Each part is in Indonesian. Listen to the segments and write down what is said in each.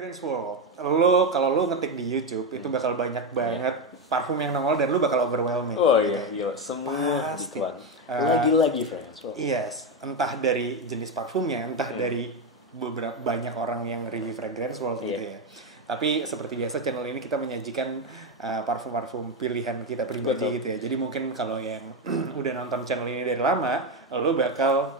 Fragrance World. Kalau lo ngetik di YouTube itu bakal banyak banget parfum yang nongol dan lo bakal overwhelming. Oh iya, gila. Semua iklan. Lagi-lagi Fragrance World. Yes, entah dari jenis parfumnya, entah dari beberapa banyak orang yang review Fragrance World gitu ya. Tapi seperti biasa channel ini kita menyajikan parfum-parfum pilihan kita pribadi gitu ya. Jadi mungkin kalau yang udah nonton channel ini dari lama, lo bakal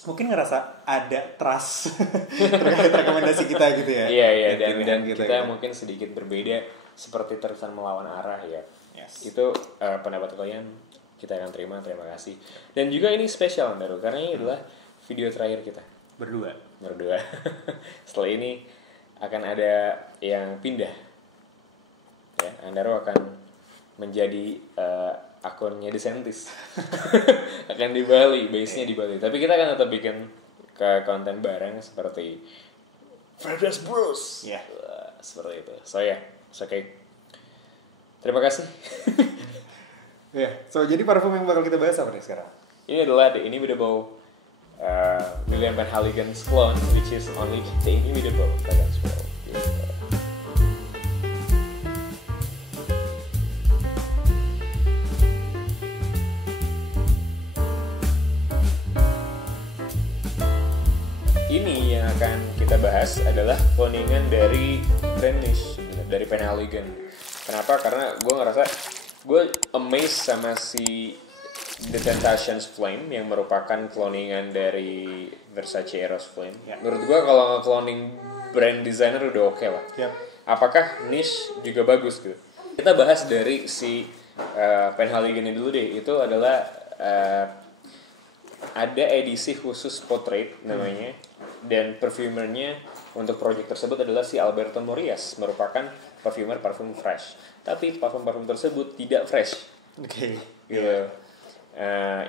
mungkin ngerasa ada trust terkait rekomendasi kita gitu ya. Iya, dan kita gitu. Mungkin sedikit berbeda seperti terkesan melawan arah ya. Yes. Itu pendapat kalian kita akan terima kasih. Dan juga ini spesial Andaro karena ini adalah video terakhir kita berdua. Setelah ini akan ada yang pindah ya, Andaro akan menjadi akunnya DeSantis akan di Bali, base-nya di Bali. Tapi kita akan tetap bikin ke konten bareng seperti Fragrance Bros. Ya. Seperti itu. So ya, it's okay. Terima kasih. So jadi parfum yang bakal kita bahas apa nih sekarang? Ini adalah The Inimitable William Van Haligen's clone, which is only The Inimitable Fragrance World. Ini yang akan kita bahas adalah cloningan dari brand niche, dari Van Haligen. Kenapa? Karena gue ngerasa gue amazed sama si The Temptations Flame yang merupakan cloningan dari Versace Eros Flame. Menurut gue kalau nge-cloning brand designer udah oke lah. Apakah niche juga bagus gitu? Kita bahas dari si Van Haligen ini dulu deh. Itu adalah ada edisi khusus portrait namanya. Dan perfumernya untuk proyek tersebut adalah si Alberto Morillas, merupakan perfumer parfum fresh. Tapi parfum-parfum tersebut tidak fresh. Oke. Gitu.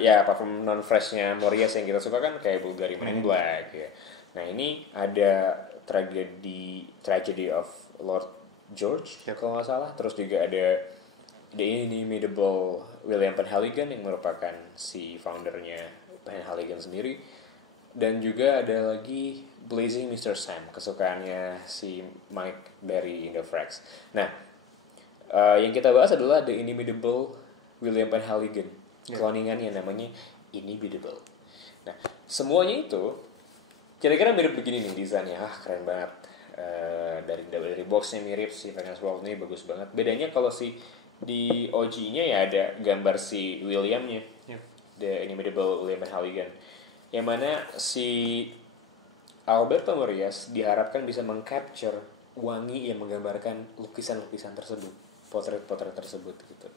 Ya parfum non freshnya Morillas yang kita suka kan kayak Bulgari Men in Black. Ya. Nah ini ada Tragedy of Lord George kalau nggak salah. Terus juga ada The Inimitable William Van Haligen yang merupakan si foundernya Van Haligen sendiri. Dan juga ada lagi Blazing Mr. Sam, kesukaannya si Mike dari Indofrax. Nah, yang kita bahas adalah The Inimitable William Van Haligen, cloningan yang namanya Inimitable. Nah, semuanya itu kira-kira mirip begini nih desainnya. Keren banget. Dari boxnya mirip, si Fragrance World ini bagus banget. Bedanya kalau si di OG-nya ya ada gambar si William-nya, The Inimitable William Van Haligen. Yang mana si Alberto Morillas diharapkan bisa mengcapture wangi yang menggambarkan lukisan-lukisan tersebut, potret-potret tersebut gitu.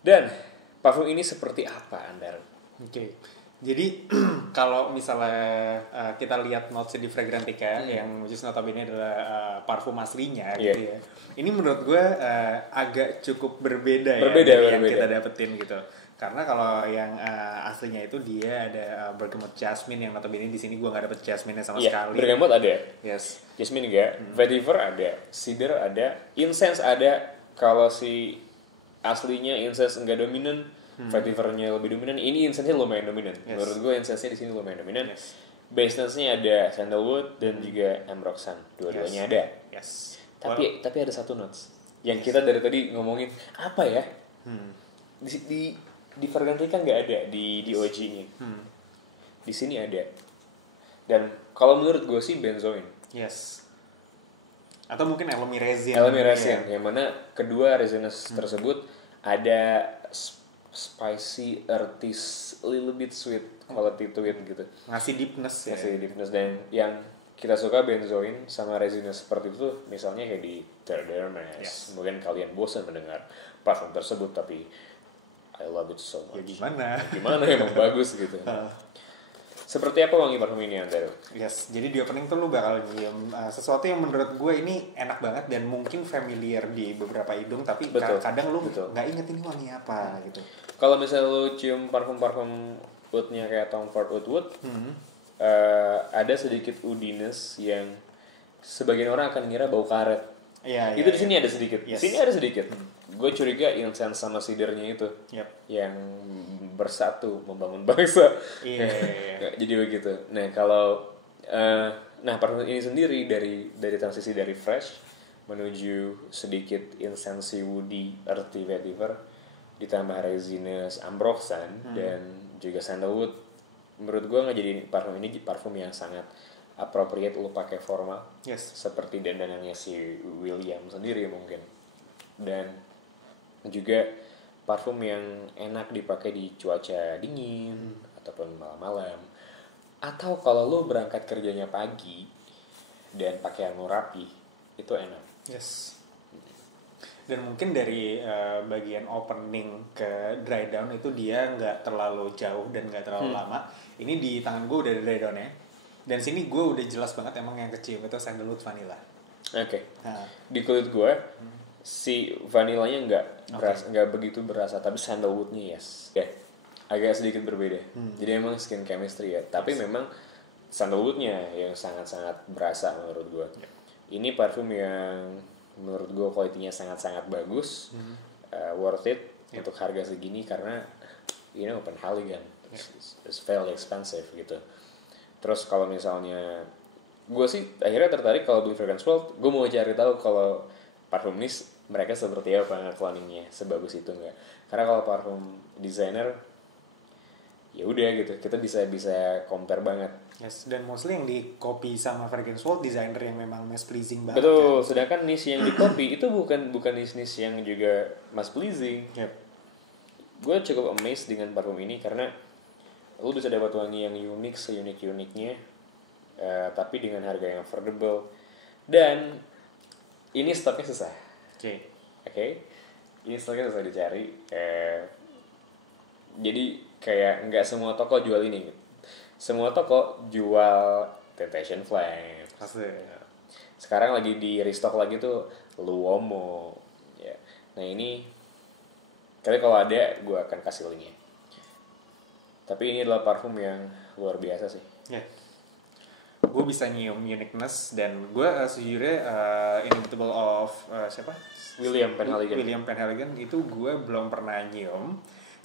Dan parfum ini seperti apa, Andar? Oke. Jadi kalau misalnya kita lihat notes di Fragrantica yang which is notabene adalah parfum aslinya gitu ya. Ini menurut gue agak cukup berbeda dari yang kita dapetin gitu. Karena kalau yang aslinya itu dia ada bergamot jasmine yang notabene di sini gue nggak dapet jasmine sama sekali. Bergamot ada. Yes. Jasmine enggak. Vetiver ada. Cedar ada. Incense ada. Kalau si aslinya incense enggak dominan, vetivernya lebih dominan. Ini incense-nya lumayan dominan. Menurut gue incense-nya di sini lumayan dominan. Base notes-nya ada sandalwood dan juga ambroxan. Dua-duanya ada. Tapi ada satu notes yang kita dari tadi ngomongin apa ya? Di Fragrantica nggak ada di OG-nya. Di sini ada. Dan kalau menurut gue sih benzoin. Atau mungkin elemi resin. Yang mana kedua resinous tersebut ada spicy, earthy, little bit sweet quality to it gitu. Ngasih deepness. Dan yang kita suka benzoin sama resinous seperti itu, misalnya kayak di Terre d'Hermès. Mungkin kalian bosan mendengar parfum tersebut, tapi I love it so much. Ya gimana emang bagus gitu. Seperti apa wangi parfum ini, Andaro? Jadi di opening tuh lu bakal nyium sesuatu yang menurut gue ini enak banget dan mungkin familiar di beberapa hidung, tapi kadang lu nggak inget ini wangi apa gitu. Kalau misalnya lu cium parfum-parfum woodnya kayak Tom Ford Wood, ada sedikit woodiness yang sebagian orang akan ngira bau karet. Itu di sini ada sedikit. Di sini ada sedikit. Gue curiga incense sama cidernya itu yang bersatu membangun bangsa. Jadi begitu. Nah kalau nah parfum ini sendiri dari transisi dari fresh menuju sedikit intensely woody, earthy vetiver, ditambah resinous ambroxan dan juga sandalwood. Menurut gue ngejadiin parfum ini parfum yang sangat appropriate lu pakai formal. Yes. Seperti dandanannya si William sendiri mungkin. Dan juga parfum yang enak dipakai di cuaca dingin ataupun malam-malam. Atau kalau lu berangkat kerjanya pagi dan pakaian lu rapi, itu enak. Yes. Dan mungkin dari bagian opening ke dry down itu dia nggak terlalu jauh dan nggak terlalu lama. Ini di tangan gue udah ada dry downnya. Dan sini gue udah jelas banget emang yang kecium itu sandalwood vanilla. Oke. Di kulit gue si vanillanya nggak begitu berasa, tapi sandalwoodnya yes. Ya, agak sedikit berbeda. Jadi emang skin chemistry ya. Tapi memang sandalwoodnya yang sangat-sangat berasa menurut gue. Ini parfum yang menurut gue kualitinya sangat-sangat bagus, worth it untuk harga segini karena Penhaligon it's fairly expensive gitu. Terus kalau misalnya gue sih akhirnya tertarik kalau beli Fragrance World, gue mau cari tahu kalau parfum ini mereka seperti apa cloningnya, sebagus itu nggak? Karena kalau parfum designer ya udah gitu, kita bisa compare banget. Yes, dan mostly yang di copy sama Fragrance World designer yang memang mass pleasing banget. Betul, kan? Sedangkan niche yang di copy itu bukan niche yang juga mass pleasing. Yep. Gue cukup amazed dengan parfum ini karena lu bisa dapat wangi yang unik, seunik-uniknya, tapi dengan harga yang affordable. Dan ini stoknya susah. Oke. Ini stoknya susah dicari. Jadi kayak nggak semua toko jual ini. Semua toko jual Temptation Flame. Sekarang lagi di restock lagi tuh Luomo. Ya. Nah ini, kalau ada gue akan kasih linknya. Tapi ini adalah parfum yang luar biasa sih. Yeah. Gue bisa nyium uniqueness dan gue sejujurnya Inimitable of siapa? William Penhaligon itu gue belum pernah nyium.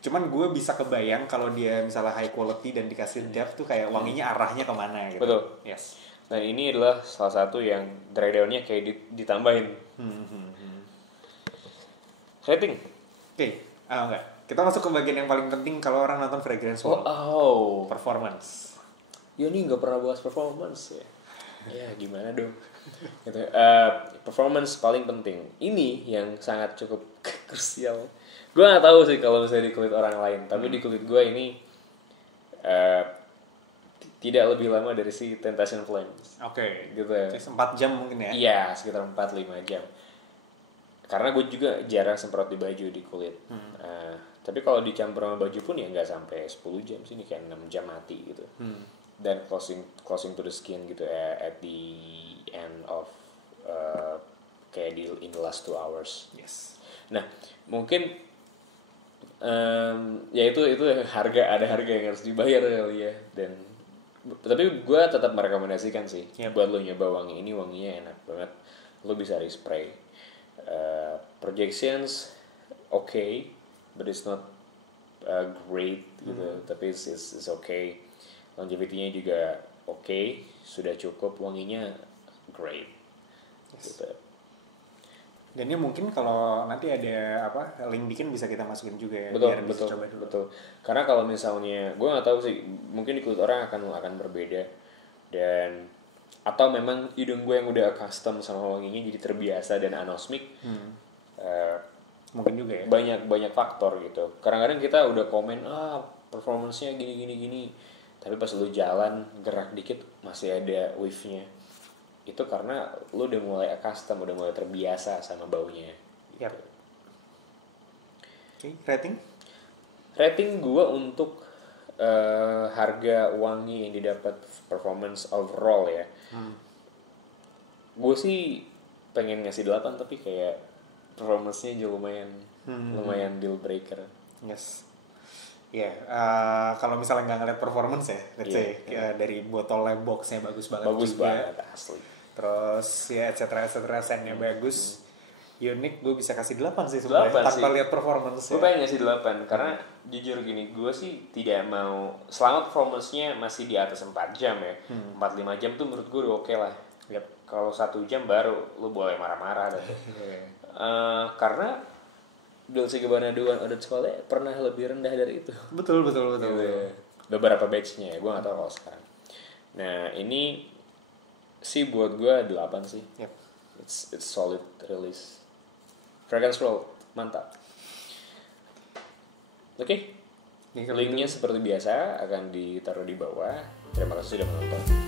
Cuman gue bisa kebayang kalau dia misalnya high quality dan dikasih depth tuh kayak wanginya arahnya kemana gitu. Betul. Yes. Dan ini adalah salah satu yang dry down-nya kayak ditambahin. Rating. Oke. Enggak. Kita masuk ke bagian yang paling penting kalau orang nonton Fragrance World. Performance. Ya ini nggak pernah bahas performance ya. Ya gimana dong. Gitu. Performance paling penting. Ini yang sangat cukup krusial. Gue nggak tahu sih kalau misalnya di kulit orang lain, tapi di kulit gue ini tidak lebih lama dari si Temptation Flames. Oke. Gitu. 4 jam mungkin ya? Iya, sekitar 4-5 jam. Karena gue juga jarang semprot di baju di kulit. Tapi kalau dicampur sama baju pun ya nggak sampai 10 jam sih, ini kayak 6 jam mati gitu. Dan closing to the skin gitu at the end of kayak in the last 2 hours. Yes. Nah, mungkin ya itu ada harga yang harus dibayar kali ya. Tapi gue tetap merekomendasikan sih buat lo nyoba wangi ini, wanginya enak banget. Lo bisa respray. Projections okay, but it's not great gitu. Tapi it's okay. Longevity-nya juga okay, sudah cukup. Wanginya great. Gitu. Dan ini mungkin kalau nanti ada link bikin bisa kita masukin juga ya. Betul. Karena kalau misalnya gue nggak tahu sih, mungkin di kulit orang akan berbeda, dan atau memang hidung gue yang udah custom sama wanginya jadi terbiasa dan anosmik. Mungkin juga ya. Banyak faktor gitu. Kadang-kadang kita udah komen performance-nya gini, tapi pas lu jalan gerak dikit masih ada wave-nya. Itu karena lu udah mulai custom, udah mulai terbiasa sama baunya. Yap. Oke, rating gue untuk harga wangi yang didapat performance overall ya. Gue sih pengen ngasih 8, tapi kayak performance-nya juga lumayan deal breaker. Yes. Ya, kalau misalnya nggak ngeliat performance ya, let's say dari botolnya, boxnya bagus banget asli. Terus ya etc. scentnya bagus. unik, gue bisa kasih 8 sih sebenarnya tanpa lihat performance. Gue pengen ngasih 8 karena jujur gini, gue sih tidak mau selama performance-nya masih di atas 4 jam ya. 4-5 jam tuh menurut gue udah oke lah. Kalau 1 jam baru lu boleh marah-marah gitu. Karena Dolce Gabbana Duan Odet Sekolah pernah lebih rendah dari itu. Betul. Gitu. Beberapa batch-nya ya, gue gak tahu kalau sekarang. Nah ini sih buat gue 8 sih. Yep. It's solid release. Fragrance World, mantap. Oke. Linknya seperti biasa akan ditaruh di bawah. Terima kasih sudah menonton.